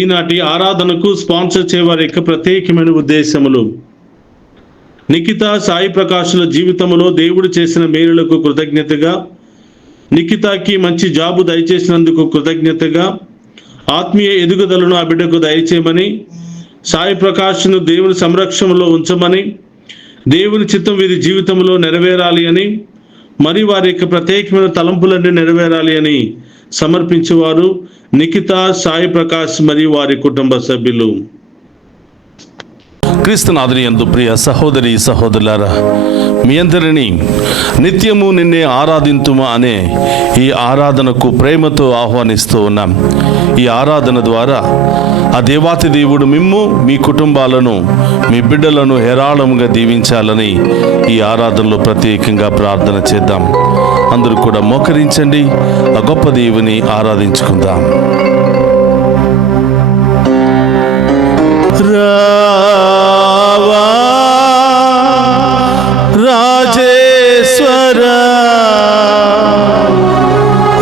ఈనాటి ఆరాధనకు స్పాన్సర్ చేయవారి యొక్క ప్రత్యేకమైన ఉద్దేశములు: నిఖిత సాయి ప్రకాశుల జీవితంలో దేవుడు చేసిన మేలులకు కృతజ్ఞతగా, నిఖితాకి మంచి జాబు దయచేసినందుకు కృతజ్ఞతగా, ఆత్మీయ ఎదుగుదలను ఆ బిడ్డకు దయచేయమని, సాయి ప్రకాశ్ను దేవుని సంరక్షణలో ఉంచమని, దేవుని చిత్తం వీరి జీవితంలో నెరవేరాలి అని, మరి వారి యొక్క ప్రత్యేకమైన తలంపులన్నీ నెరవేరాలి అని సమర్పించేవారు నిఖిత, సాయి ప్రకాష్ మరియు వారి కుటుంబ సభ్యులు. క్రీస్తునాథుని యందు ప్రియ సహోదరి సహోదరులారా, మీ అందరినీ నిత్యము నిన్నే ఆరాధింతుమా అనే ఈ ఆరాధనకు ప్రేమతో ఆహ్వానిస్తూ ఉన్నాం. ఈ ఆరాధన ద్వారా ఆ దేవాతి దేవుడు మిమ్ము, మీ కుటుంబాలను, మీ బిడ్డలను హేరాళముగా దీవించాలని ఈ ఆరాధనలో ప్రత్యేకంగా ప్రార్థన చేద్దాం. అందరూ కూడా మోకరించండి, ఆ గొప్ప దేవుని ఆరాధించుకుందాం. రావా రాజేశ్వర,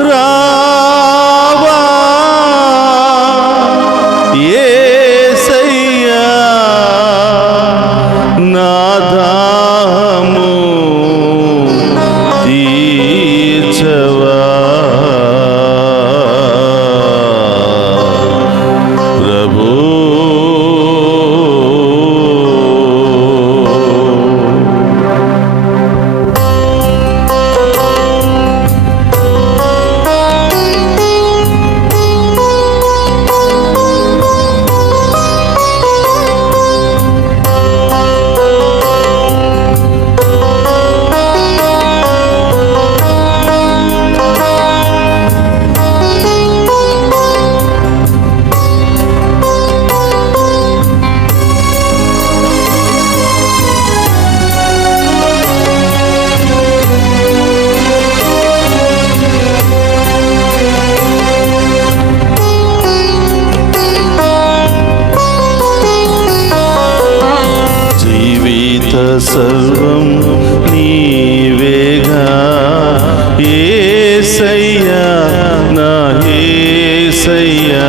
రావా యేసయ్యా, నాదాము తీర్చవా. సర్వం నీవేగా యేసయ్యా, నా యేసయ్యా.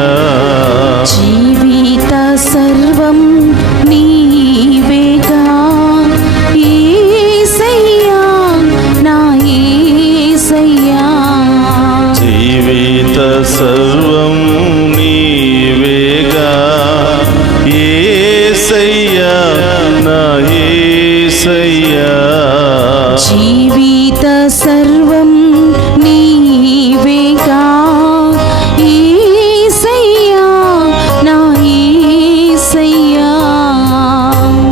జీవిత సర్వం నీవేగా యేసయ్యా, నా యేసయ్యా. జీవిత సర్వం నీవేగా యేసయ్యా, నా యేసయ్యా. జీవిత సర్వం నీవేగా యేసయ్యా, నా యేసయ్యా.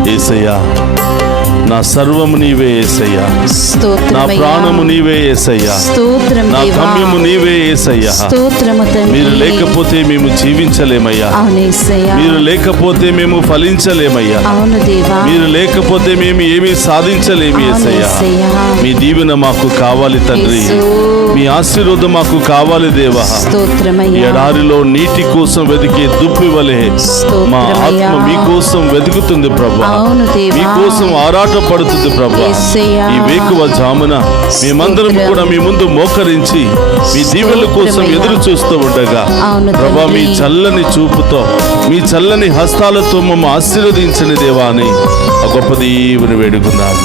యేసయ్యా, నా సర్వము నీవే యేసయ్యా, నా ప్రాణము నీవే యేసయ్యా, నా గమ్యము నీవే యేసయ్యా. మీరు లేకపోతే మేము జీవించలేమయ్యా, మీరు లేకపోతే మేము ఫలించలేమయ్యా, మీరు లేకపోతే మేము ఏమీ సాధించలేము యేసయ్యా. మీ దీవెన మాకు కావాలి తండ్రి, మీ ఆశీర్వాదం మాకు కావాలి దేవా. ఎడారిలో నీటి కోసం వెతికే దుప్పి వలె మా ఆత్మ మీకోసం వెతుకుతుంది ప్రభా, మీకోసం ఆరాటపడుతుంది ప్రభా. ఈ వేకువ జామున మేమందరం కూడా మీ ముందు మోకరించి మీ దీవెనల కోసం ఎదురు చూస్తూ ఉండగా ప్రభా, మీ చల్లని చూపుతో, మీ చల్లని హస్తాలతో మమ్మల్ని ఆశీర్వదించని దేవా అని ఆ గొప్ప దేవుని వేడుకుందాం.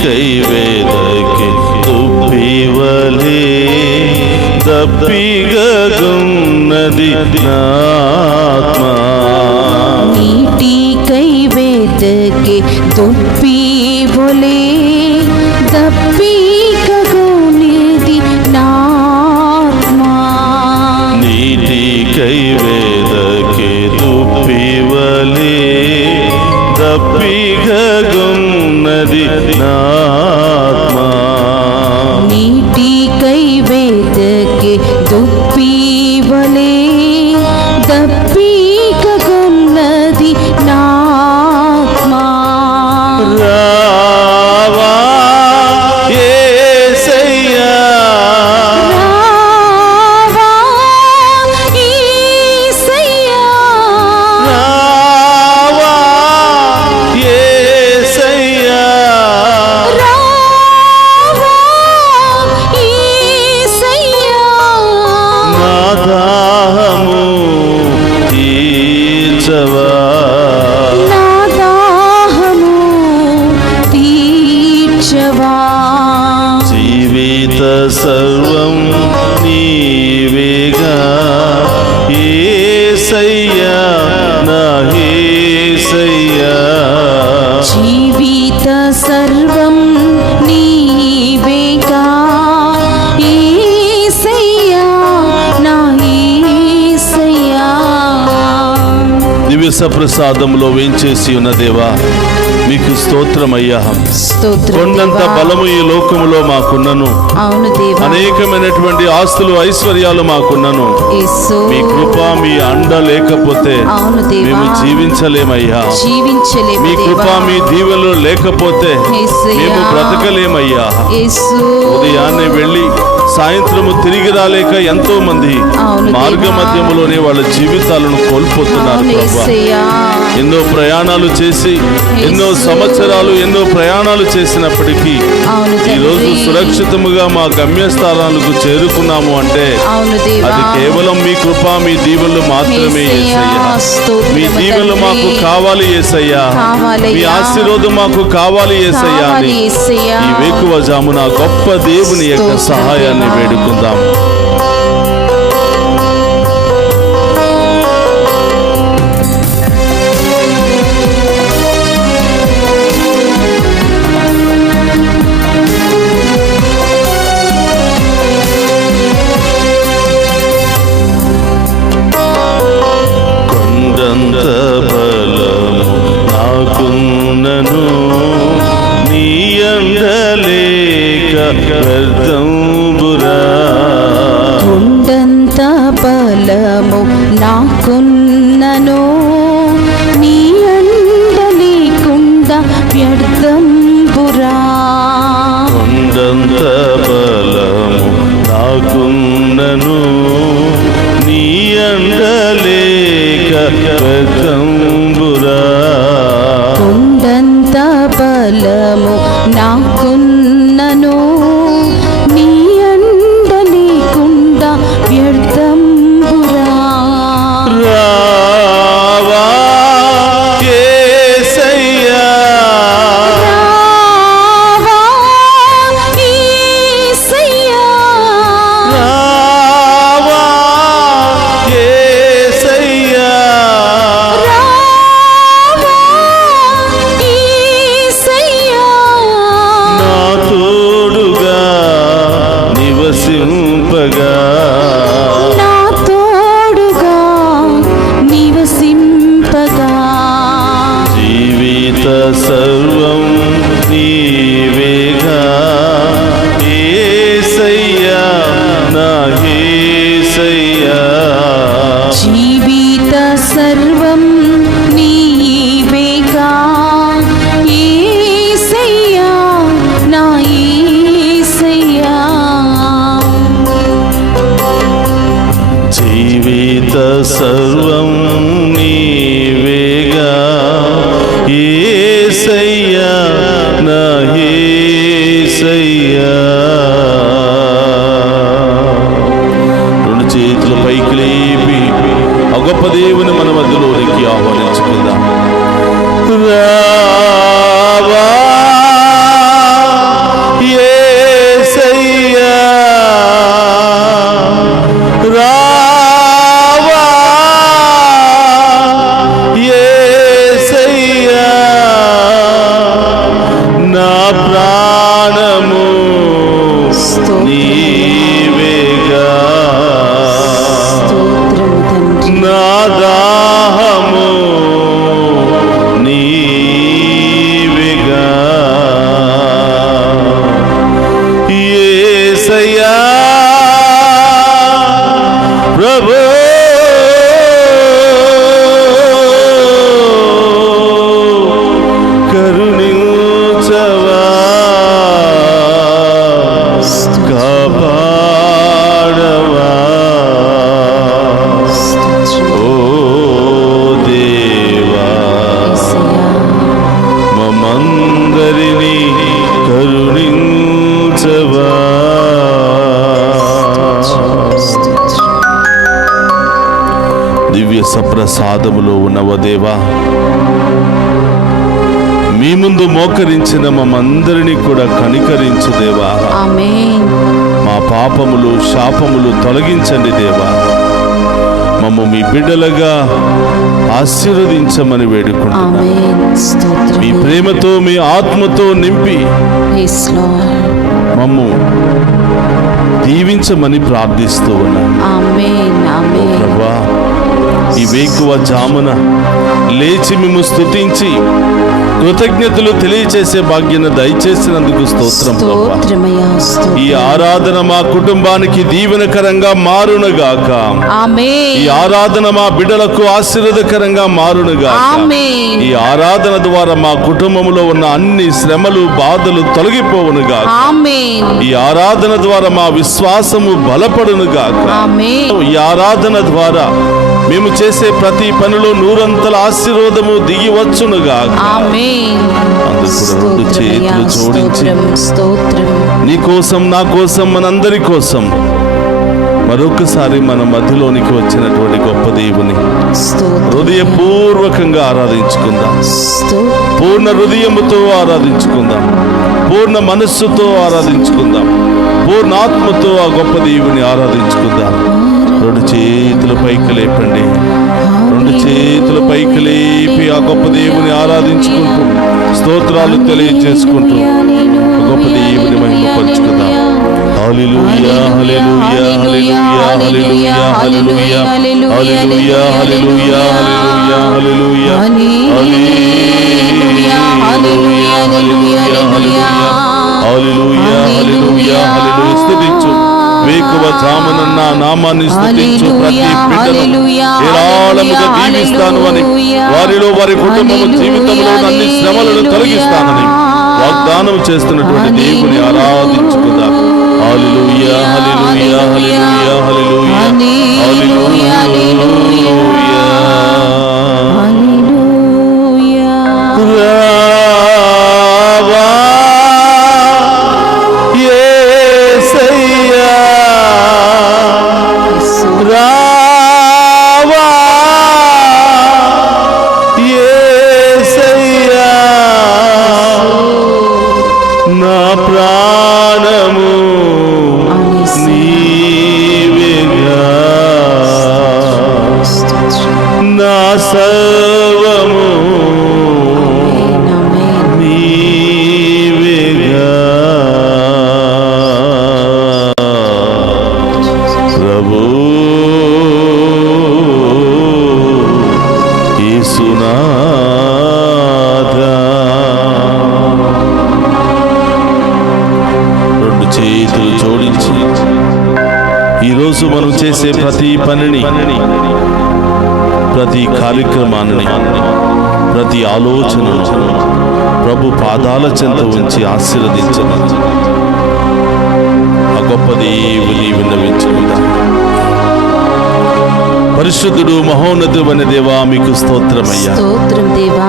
కైవేదకి తుప్పివలే తప్పిగగున్నది నాత్మా. నీటి కైవేదకి తుప్పివలే తప్పిగగున్నది నాత్మా. నీటి కైవేదకి తుప్పివలే తప్పిగగున్నది నాత్మా. నీటి కైవేదకి దుప్పివలే దప్పికగున్నది నాత్మా. రావా యేసయ్యా, రావా యేసయ్యా, రావా ప్రసాదంలో వేంచేసి ఉన్న దేవా మీకు స్తోత్రమయ్యా. స్తోత్రం కొండంత దేవా. బలము ఈ లోకములో మాకున్నను, అవును దేవా. అనేకమైనటువంటి ఆస్తులు ఐశ్వర్యాలు మాకున్నను, యేసు. మీ కృప మీ అండ లేకపోతే అవును దేవా. మేము జీవించలేమయ్యా. జీవించలేము మీ కృప దేవా. మీ దీవెనలు లేకపోతే యేసయ్యా. మేము బ్రతకలేమయ్యా. యేసు. ఉదయాన్నే వెళ్ళి సాయంత్రము తిరిగి రాలేక ఎంతో మంది అవును మార్గ దేవా. మధ్యములోనే వాళ్ళ జీవితాలను కోల్పోతున్నారు అవును ప్రభా. యేసయ్యా. ఎన్నో ప్రయాణాలు చేసి ఎన్నో సంవత్సరాలు ఎన్నో ప్రయాణాలు చేసినప్పటికీ అవును ఈ రోజు తండ్రి. సురక్షితముగా మా గమ్యస్థానాలకు చేరుకున్నాము అంటే అవును దేవా. అది కేవలం మీ కృప మీ దీవెనలు మాత్రమే యేసయ్యా. యేసయ్యా. స్తోత్రం మీ దీవెనలు తండ్రి. మాకు కావాలి యేసయ్యా. కావాలయ్యా. మీ ఆశీర్వాదం మాకు కావాలి యేసయ్యా కావాలి అని యేసయ్యా. ఈ వేకువ జామున గొప్ప దేవుని యొక్క స్తోత్రం సహాయాన్ని దేవా. వేడుకుందాం. కొండంత బలము నాకున్నను, నీ అండలేక వ్యర్థంబురా. కొండంత బలము నాకున్నను, నీ అండ లేకుండా వ్యర్థంబురా. కొండంత బలము నాకున్నను, నీ అండలేక వ్యర్థంబురా. కొండంత బలము నాకున్నను, నీ అండ లేకుండా వ్యర్థంబురా. రావా యేసయ్యా, రావా యేసయ్యా. రావా యేసయ్యా. రావా యేసయ్యా. నా తోడుగా నివసింపగా, నా తోడుగా నివసింపగా. జీవిత సర్వం నీవేగా యేసయ్యా నా యేసయ్యా. జీవిత సర్వం నీవేగా యేసయ్యా నా యేసయ్యా. జీవిత సర్వం నీవేగా యేసయ్యా నా యేసయ్యా. రెండు చేతుల పైకి లేపి ఆ గొప్ప దేవుని మన మధ్యలోనికి ఆహ్వానించుకుందాం. రావా యేసయ్యా, రావా యేసయ్యా. నా ప్రాణము నీవేగా, స్తోత్రము తండ్రి. నా దాహము నీవేగా. యేసయ్యా ప్రభు, కరుణించవా, కాపాడవా. ఓ దేవా, యేసయ్యా. మమ్మందరినీ కరుణించవా. దివ్య సప్రసాదములో ఉన్నవ దేవా, మీ ముందు మోకరించిన మమ్మందరినీ కూడా కనికరించు దేవా. ఆమేన్. మా పాపములు శాపములు తొలగించండి దేవా. మమ్ము మీ బిడ్డలుగా ఆశీర్వదించమని వేడుకుంటున్నాం. ఆమేన్. స్తోత్రం. మీ ప్రేమతో మీ ఆత్మతో నింపి Yes, Lord. మమ్ము దీవించమని ప్రార్థిస్తూ ఉన్నాను. ఆమేన్. ఆమేన్. ప్రభా, ఈ వేకువ జామున లేచి మేము స్తుతించి కృతజ్ఞతలు తెలియచేసే భాగ్యాన్ని దయచేసినందుకు స్తోత్రం ప్రభువా. స్తోత్రమయ్యా, ఈ ఆరాధన మా కుటుంబానికి దీవెనకరంగా మారునుగాక. ఆమేన్. ఈ ఆరాధన మా బిడ్డలకు ఆశీర్వాదకరంగా మారునుగాక. ఆమేన్. ఈ ఆరాధన ద్వారా మా కుటుంబంలో ఉన్న అన్ని శ్రమలు బాధలు తొలగిపోవునుగాక. ఆమేన్. ఈ ఆరాధన ద్వారా మా విశ్వాసము బలపడునుగాక. ఆమేన్. ఈ ఆరాధన ద్వారా మేము చేసే ప్రతి పనిలో నూరంతల ఆశీర్వాదము దిగి వచ్చునుగాక. ఆమేన్. అందరూ కూడా రెండు చేతులు జోడించి స్తోత్రం, స్తోత్రం. నీ కోసం, నా కోసం, మనందరి కోసం మరొకసారి మన మధ్యలోనికి వచ్చినటువంటి గొప్ప దేవుని స్తోత్రం. హృదయపూర్వకంగా ఆరాధించుకుందాం. స్తోత్రం. పూర్ణ హృదయముతో ఆరాధించుకుందాం. పూర్ణ మనస్సుతో ఆరాధించుకుందాం. పూర్ణ ఆత్మతో ఆ గొప్ప దేవుని ఆరాధించుకుందాం. రెండు చేతుల పైకి లేపండి. రెండు చేతుల పైకి లేపి ఆ గొప్ప దేవుని ఆరాధించుకుంటూ స్తోత్రాలు తెలియజేసుకుంటూ గొప్ప దేవుని మహిమపరుచుకుందాం. హల్లెలూయా, హల్లెలూయా, హల్లెలూయా, హల్లెలూయా, హల్లెలూయా, హల్లెలూయా, హల్లెలూయా, హల్లెలూయా, హల్లెలూయా, హల్లెలూయా, హల్లెలూయా, హల్లెలూయా, హల్లెలూయా, హల్లెలూయా. స్తుతించు. వేకువ జామునన్న నామాన్ని స్తుతించు. ప్రతి బిడ్డను ఏరాళముగా దీవిస్తాను అని, వారిలో వారి కుటుంబం జీవితంలో అన్ని శ్రమలను తొలగిస్తానని వాగ్దానం చేస్తున్నటువంటి దేవుని ఆరాధించుకుందాం. హల్లెలూయా, హల్లెలూయా, హల్లెలూయా, హల్లెలూయా, హల్లెలూయా, హల్లెలూయా. రావా యేసయ్యా, రావా యేసయ్యా, నా ప్రాణము నీవేగా, నా సర్వము నీవేగా. ప్రభు యేసునాథా. రెండు చేతులు జోడించి ఈరోజు మనం చేసే ప్రతి పనిని, ప్రతి కార్యక్రమాన్ని, ప్రతి ఆలోచనను ప్రభు పాదాల చెంత ఉంచి ఆశీర్వదించమని ఆ గొప్ప దేవుని విన్నవించుకుందాం. పరిశుద్ధుడు మహోన్నతుడు అనే దేవా, మీకు స్తోత్రమయ్యా. స్తోత్రం దేవా.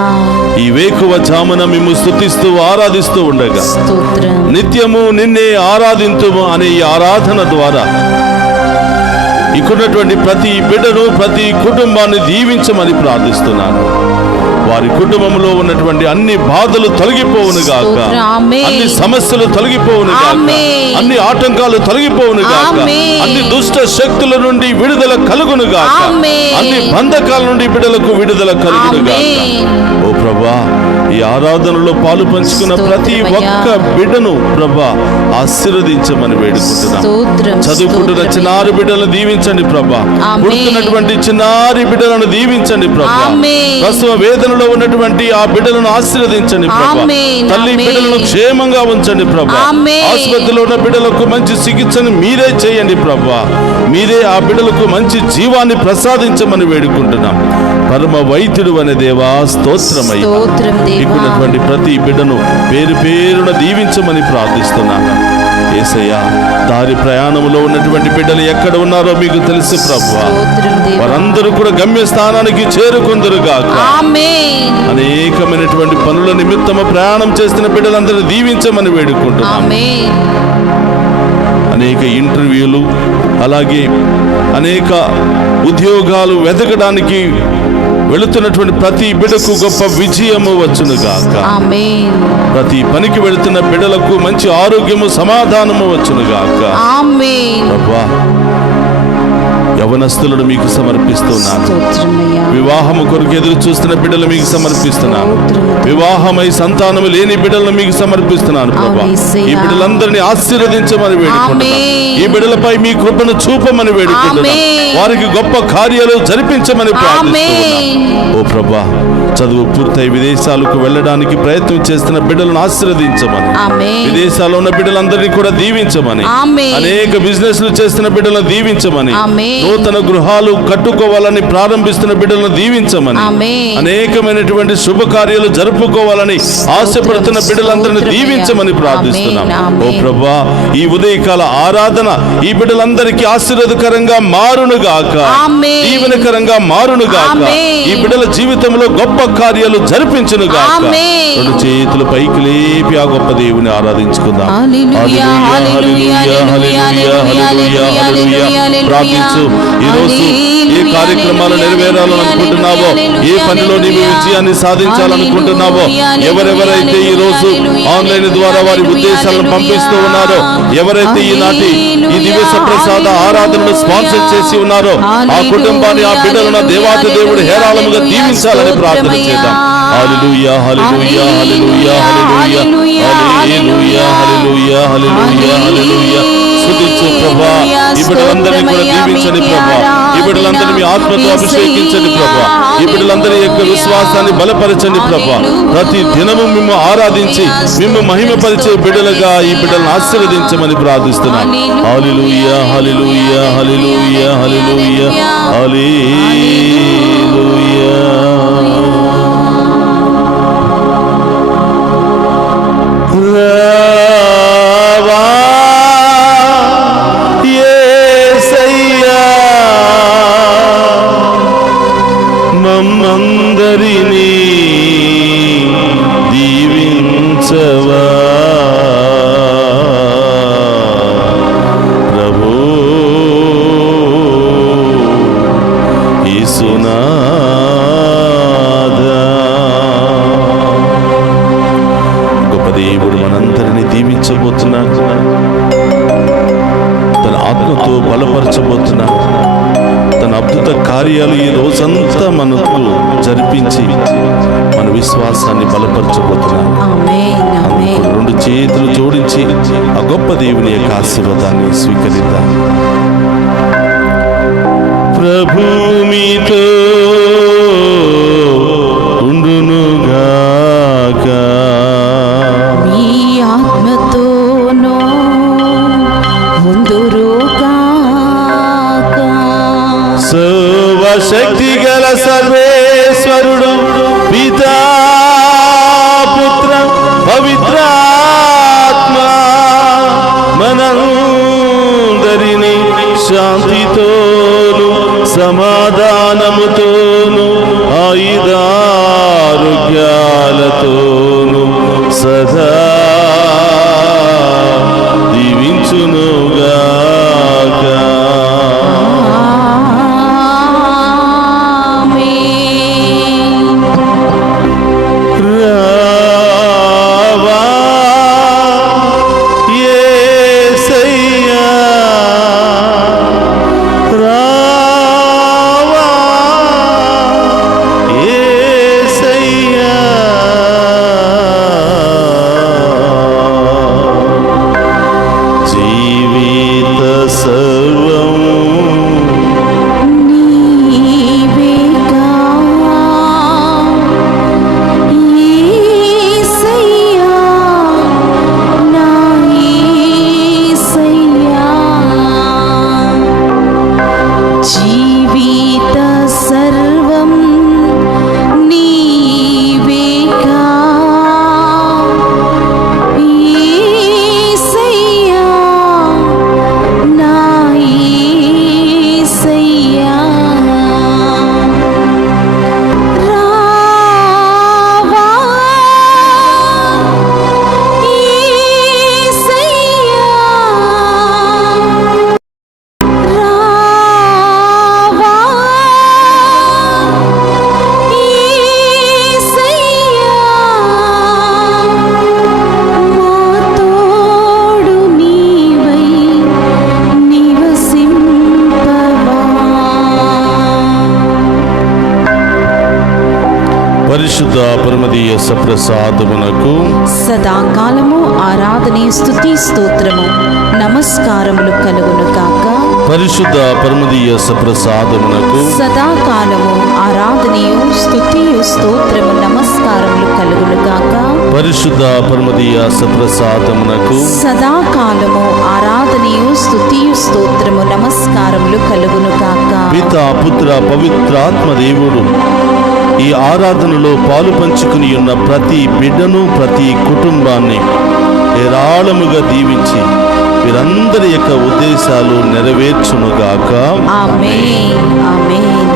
ఈ వేకువ జామున మేము స్తుతిస్తూ ఆరాధిస్తూ ఉండగా స్తోత్రం. నిత్యము నిన్నే ఆరాధింతుము అనే ఈ ఆరాధన ద్వారా ఇక్కడున్నటువంటి ప్రతి బిడ్డను, ప్రతి కుటుంబాన్ని దీవించమని ప్రార్థిస్తున్నాను. వారి కుటుంబంలో ఉన్నటువంటి అన్ని బాధలు తొలగిపోవును గాక. స్తోత్రం. ఆమేన్. అన్ని సమస్యలు తొలగిపోవును గాక. ఆమేన్. అన్ని ఆటంకాలు తొలగిపోవును గాక. ఆమేన్. అన్ని దుష్ట శక్తుల నుండి విడుదల కలుగును గాక. ఆమేన్. అన్ని బంధకాల నుండి బిడ్డలకు విడుదల కలుగును గాక. ఆమేన్. ఓ ప్రభా, ఈ ఆరాధనలో పాలు పంచుకున్న ప్రతి ఒక్క బిడ్డను ప్రభా ఆశీర్వదించమని వేడుకుంటున్నాం. స్తోత్రం. చదువుకుంటున్న చిన్నారి బిడ్డలను దీవించండి ప్రభా. ఆమేన్. పుడుతున్నటువంటి చిన్నారి బిడ్డలను దీవించండి ప్రభా. ఆమేన్. ప్రసవ వేదనలో ఉన్నటువంటి ఆ బిడ్డలను ఆశీర్వదించండి ప్రభా. ఆమేన్. తల్లి ఆమేన్. బిడ్డలను క్షేమంగా ఉంచండి ప్రభా. ఆమేన్. ఆసుపత్రిలో ఉన్న బిడ్డలకు మంచి చికిత్సను మీరే చేయండి ప్రభా. మీరే ఆ బిడ్డలకు మంచి జీవాన్ని ప్రసాదించమని వేడుకుంటున్నాం. పరమ వైద్యుడు అనే దేవా, స్తోత్రమయ్యా. స్తోత్రం దేవా. ఇక్కడున్నటువంటి ప్రతి బిడ్డను పేరు పేరున దీవించమని ప్రార్థిస్తున్నాను. యేసయ్యా, దారి ప్రయాణంలో ఉన్నటువంటి బిడ్డలు ఎక్కడ ఉన్నారో మీకు తెలుసు ప్రభువా. స్తోత్రం దేవా. వారందరూ కూడా గమ్యస్థానానికి చేరుకుందురుగాక. ఆమేన్. అనేకమైనటువంటి పనుల నిమిత్తము ప్రయాణం చేస్తున్న బిడ్డలందరూ దీవించమని వేడుకుంటున్నాం. ఆమేన్. అనేక ఇంటర్వ్యూలు, అలాగే అనేక ఉద్యోగాలు వెతకడానికి వెళుతున్నటువంటి ప్రతి బిడ్డకు గొప్ప విజయము వచ్చునుగాక. ఆమేన్. ప్రతి పనికి వెళుతున్న బిడ్డలకు మంచి ఆరోగ్యము, సమాధానము వచ్చునుగాక. ఆమేన్. ప్రభువా, యవనస్తులను మీకు సమర్పిస్తున్నాను. స్తోత్రమయ్యా. వివాహము కొరకు ఎదురు చూస్తున్న బిడ్డలు మీకు సమర్పిస్తున్నాను. వివాహమై సంతానము లేని బిడ్డలను మీకు సమర్పిస్తున్నాను ప్రభా. ఈ బిడ్డలందరినీ ఆశీర్వదించమని వేడుకుంటున్నాను. ఈ బిడ్డలపై మీ కృపను చూపమని వేడుకుంటున్నాను. వారికి గొప్ప కార్యాలు జరిపించమని ప్రార్థిస్తున్నాను. ఓ ప్రభా, చదువు పూర్తయి విదేశాలకు వెళ్ళడానికి ప్రయత్నం చేస్తున్న బిడ్డలను ఆశీర్వదించమని, విదేశాల్లో ఉన్న బిడ్డలందరినీ కూడా దీవించమని, అనేక బిజినెస్లు చేస్తున్న బిడ్డలను దీవించమని, నూతన గృహాలు కట్టుకోవాలని ప్రారంభిస్తున్న బిడ్డలను దీవించమని, అనేకమైనటువంటి శుభకార్యాలు జరుపుకోవాలని ఆశపడుతున్న బిడ్డలందరినీ దీవించమని ప్రార్థిస్తున్నాం. ఓ ప్రభా, ఈ ఉదయకాల ఆరాధన ఈ బిడ్డలందరికీ ఆశీర్వాదకరంగా మారునుగాక, దీవెనకరంగా మారునుగాక. ఈ బిడ్డల జీవితంలో గొప్ప కార్యాలు జరిపించునుగాక. రెండు చేతులు పైకి లేపి ఆ గొప్ప దేవుని ఆరాధించుకుందాం. ప్రార్థించు. ఈరోజు ఏ కార్యక్రమాలు నెరవేరాలని అనుకుంటున్నావో, ఏ పనిలో నీవు విజయాన్ని సాధించాలనుకుంటున్నావో, ఎవరెవరైతే ఈ రోజు ఆన్లైన్ ద్వారా వారి ఉద్దేశాలను పంపిస్తూ ఉన్నారో, ఎవరైతే ఈనాటి ఈ దివ్య ప్రసాద ఆరాధనను స్పాన్సర్ చేసి ఉన్నారో, ఆ కుటుంబాన్ని, ఆ బిడ్డలను దేవాతి దేవుడు హేరాళముగా దీవించాలని ప్రార్థన చేద్దాం. హల్లెలూయా, హల్లెలూయా, హల్లెలూయా, హల్లెలూయా, హల్లెలూయా, హల్లెలూయా, హల్లెలూయా, హల్లెలూయా. స్తుతించు ప్రభా. ఈ బిడ్డలందరినీ కూడా దీవించండి ప్రభా. ఈ బిడ్డలందరినీ మీ ఆత్మతో అభిషేకించండి ప్రభా. ఈ బిడ్డలందరి యొక్క విశ్వాసాన్ని బలపరచండి ప్రభా. ప్రతి దినము మేము ఆరాధించి మేము మహిమపరిచే బిడ్డలుగా ఈ బిడ్డలను ఆశీర్వదించమని ప్రార్థిస్తున్నాం. హల్లెలూయా, హల్లెలూయా, హల్లెలూయా, హల్లెలూయా, హల్లెలూయా. మమ్మందరినీ దీవించవా ప్రభు యేసునాథా. గొప్ప దేవుడు మనందరినీ దీవించబోతున్నాడు. తన ఆత్మతో బలపరచబోతున్నాడు. తన అద్భుత కార్యాలు ఈ రోజంతా మనకు జరిపించి మన విశ్వాసాన్ని బలపరచబోతున్నాడు. రెండు చేతులు జోడించి ఆ గొప్ప దేవుని యొక్క ఆశీర్వాదాన్ని స్వీకరిద్దాం. ప్రభు మీతో ఉండునుగాక, మీ ఆత్మతోనూ ఉందురుగాక. సర్వశక్తి గల సర్వేశ్వరుడు పితా పుత్ర పవిత్రాత్మ మనందరినీ శాంతితోను సమాధానముతోను ఆయుధారోగ్యాలతోను సదా దీవించునుగాక. Yeah. పరమదీయ సప్రసాదమునకు సదాకాలము ఆరాధనీయ స్తుతి స్తోత్రము నమస్కారములు కలుగును గాక. పరిశుద్ధ పరమదీయ సప్రసాదమునకు సదాకాలము ఆరాధనీయు స్తుతియు స్తోత్రము నమస్కారములు కలుగును గాక. పరిశుద్ధ పరమదీయ సప్రసాదమునకు సదాకాలము ఆరాధనీయు స్తుతియు స్తోత్రము నమస్కారములు కలుగును గాక. పిత పుత్ర పవిత్రాత్మ దేవుడు ఈ ఆరాధనలో పాలు పంచుకుని ఉన్న ప్రతి బిడ్డను, ప్రతి కుటుంబాన్ని ఏరాళముగా దీవించి వీరందరి యొక్క ఉద్దేశాలు నెరవేర్చునుగాక. ఆమేన్ ఆమేన్.